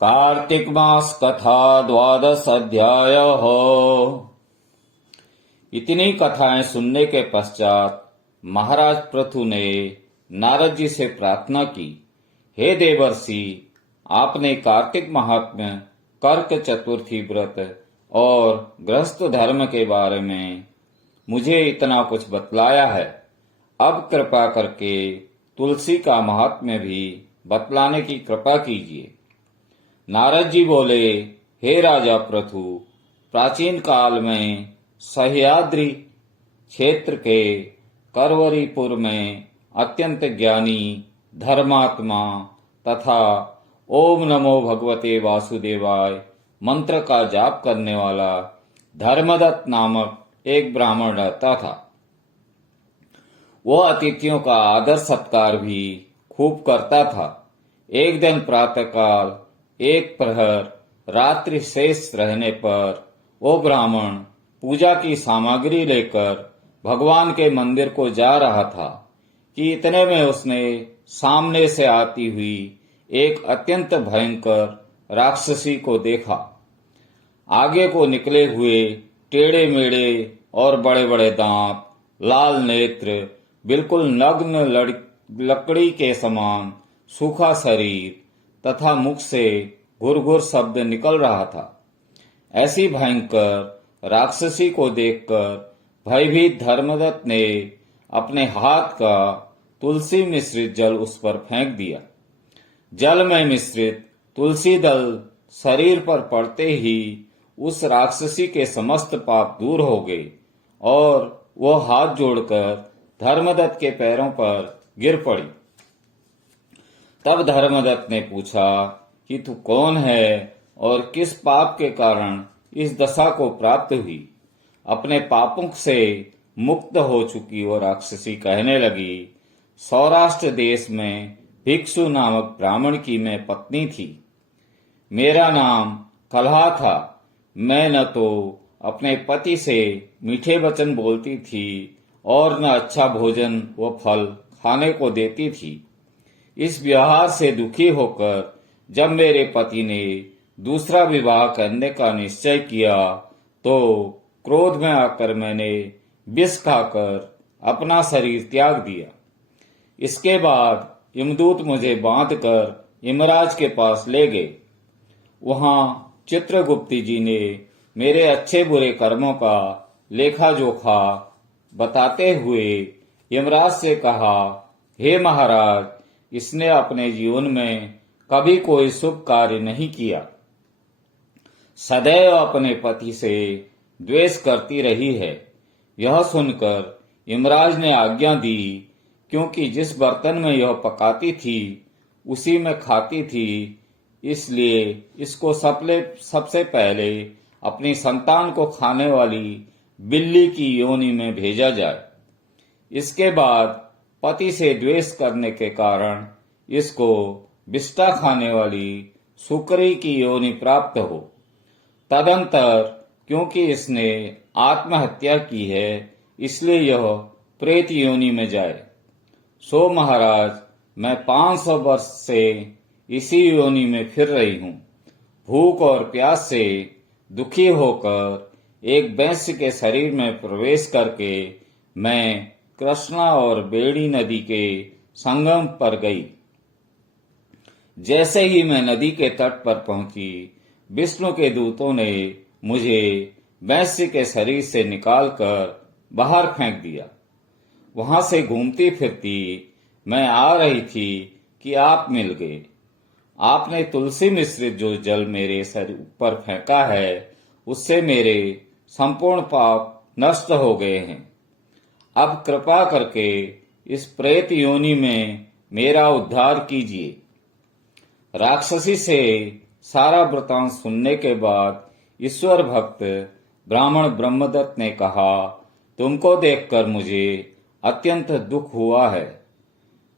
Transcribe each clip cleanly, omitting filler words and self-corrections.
कार्तिक मास कथा 12 अध्याय। इतनी कथाएं सुनने के पश्चात महाराज पृथु ने नारद जी से प्रार्थना की, हे देवर्षि, आपने कार्तिक महात्म्य, कर्क चतुर्थी व्रत और गृहस्थ धर्म के बारे में मुझे इतना कुछ बतलाया है। अब कृपा करके तुलसी का महात्म्य भी बतलाने की कृपा कीजिए। नारद जी बोले, हे राजा पृथु, प्राचीन काल में सह्याद्री क्षेत्र के करवरीपुर में अत्यंत ज्ञानी, धर्मात्मा तथा ओम नमो भगवते वासुदेवाय मंत्र का जाप करने वाला धर्मदत्त नामक एक ब्राह्मण रहता था। वह अतिथियों का आदर सत्कार भी खूब करता था। एक दिन प्रातःकाल एक प्रहर रात्रि शेष रहने पर वो ब्राह्मण पूजा की सामग्री लेकर भगवान के मंदिर को जा रहा था कि इतने में उसने सामने से आती हुई एक अत्यंत भयंकर राक्षसी को देखा। आगे को निकले हुए टेढ़े मेढ़े और बड़े बड़े दांत, लाल नेत्र, बिल्कुल नग्न लकड़ी के समान सूखा शरीर तथा मुख से घुर-घुर शब्द निकल रहा था। ऐसी भयंकर राक्षसी को देखकर भयभीत धर्मदत्त ने अपने हाथ का तुलसी मिश्रित जल उस पर फेंक दिया। जल में मिश्रित तुलसी दल शरीर पर पड़ते ही उस राक्षसी के समस्त पाप दूर हो गए और वह हाथ जोड़कर धर्मदत्त के पैरों पर गिर पड़ी। तब धर्मदत्त ने पूछा कि तू कौन है और किस पाप के कारण इस दशा को प्राप्त हुई। अपने पापों से मुक्त हो चुकी वो राक्षसी कहने लगी, सौराष्ट्र देश में भिक्षु नामक ब्राह्मण की मैं पत्नी थी। मेरा नाम कलहा था। मैं न तो अपने पति से मीठे वचन बोलती थी और न अच्छा भोजन व फल खाने को देती थी। इस व्यवहार से दुखी होकर जब मेरे पति ने दूसरा विवाह करने का निश्चय किया तो क्रोध में आकर मैंने विष खाकर अपना शरीर त्याग दिया। इसके बाद यमदूत मुझे बांधकर यमराज के पास ले गए। वहां चित्रगुप्ती जी ने मेरे अच्छे बुरे कर्मों का लेखा जोखा बताते हुए यमराज से कहा, हे महाराज, इसने अपने जीवन में कभी कोई शुभ कार्य नहीं किया, सदैव अपने पति से द्वेष करती रही है। यह सुनकर यमराज ने आज्ञा दी, क्योंकि जिस बर्तन में यह पकाती थी उसी में खाती थी, इसलिए इसको सबसे पहले अपनी संतान को खाने वाली बिल्ली की योनि में भेजा जाए। इसके बाद पति से द्वेष करने के कारण इसको विष्ठा खाने वाली सुकरी की योनि प्राप्त हो। तदंतर क्योंकि इसने आत्महत्या की है, इसलिए यह प्रेत योनि में जाए। सो महाराज, मैं 500 वर्ष से इसी योनि में फिर रही हूँ। भूख और प्यास से दुखी होकर एक वैश्य के शरीर में प्रवेश करके मैं कृष्णा और बेड़ी नदी के संगम पर गई। जैसे ही मैं नदी के तट पर पहुंची, विष्णु के दूतों ने मुझे वैश्य के शरीर से निकालकर बाहर फेंक दिया। वहां से घूमती फिरती मैं आ रही थी कि आप मिल गए। आपने तुलसी मिश्रित जो जल मेरे शरीर पर फेंका है, उससे मेरे संपूर्ण पाप नष्ट हो गए हैं। अब कृपा करके इस प्रेत योनि में मेरा उद्धार कीजिए। राक्षसी से सारा वृतांत सुनने के बाद ईश्वर भक्त ब्राह्मण ब्रह्मदत्त ने कहा, तुमको देखकर मुझे अत्यंत दुख हुआ है।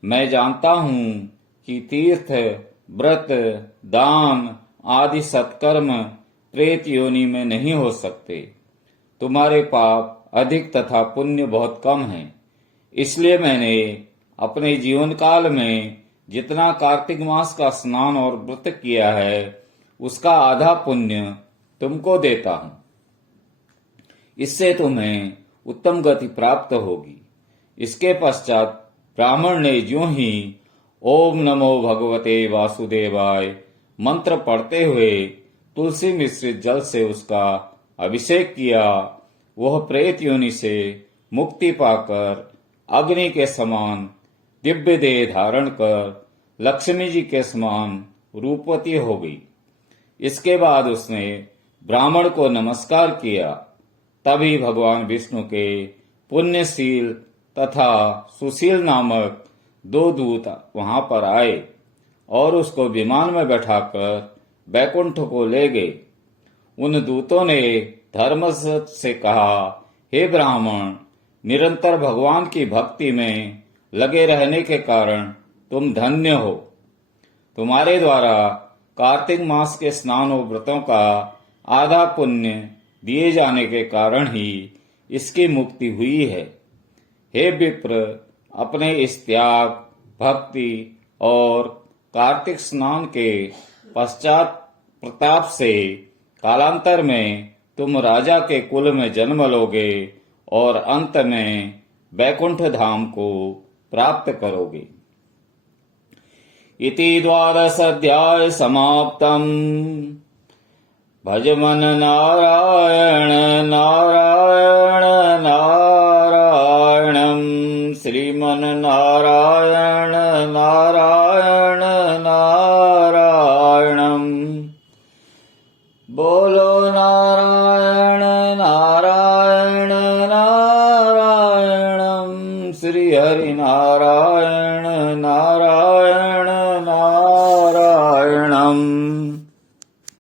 मैं जानता हूं कि तीर्थ, व्रत, दान आदि सत्कर्म प्रेत योनि में नहीं हो सकते। तुम्हारे पाप अधिक तथा पुण्य बहुत कम हैं। इसलिए मैंने अपने जीवन काल में जितना कार्तिक मास का स्नान और व्रत किया है, उसका आधा पुण्य तुमको देता हूं। इससे तुम्हें उत्तम गति प्राप्त होगी। इसके पश्चात ब्राह्मण ने यूं ही ओम नमो भगवते वासुदेवाय मंत्र पढ़ते हुए तुलसी मिश्रित जल से उसका अभिषेक किया। वह प्रेत योनि से मुक्ति पाकर अग्नि के समान दिव्य देह धारण कर लक्ष्मी जी के समान रूपवती हो गई। इसके बाद उसने ब्राह्मण को नमस्कार किया। तभी भगवान विष्णु के पुण्यशील तथा सुशील नामक 2 दूत वहां पर आए और उसको विमान में बैठाकर बैकुंठ को ले गए। उन दूतों ने धर्मसत से कहा, हे ब्राह्मण, निरंतर भगवान की भक्ति में लगे रहने के कारण तुम धन्य हो। तुम्हारे द्वारा कार्तिक मास के स्नान और व्रतों का आधा पुण्य दिए जाने के कारण ही इसकी मुक्ति हुई है। हे विप्र, अपने इस त्याग, भक्ति और कार्तिक स्नान के पश्चात प्रताप से कालांतर में तुम राजा के कुल में जन्म लोगे और अंत में बैकुंठ धाम को प्राप्त करोगे। इति 12 अध्याय समाप्तम्। भज मन नारायण नारायण नारायणं, श्रीमन नारायण नारायण नारायणं। बोलो नारायण नारायण नारायणं, श्री हरि नारायण नारायण नारायणं।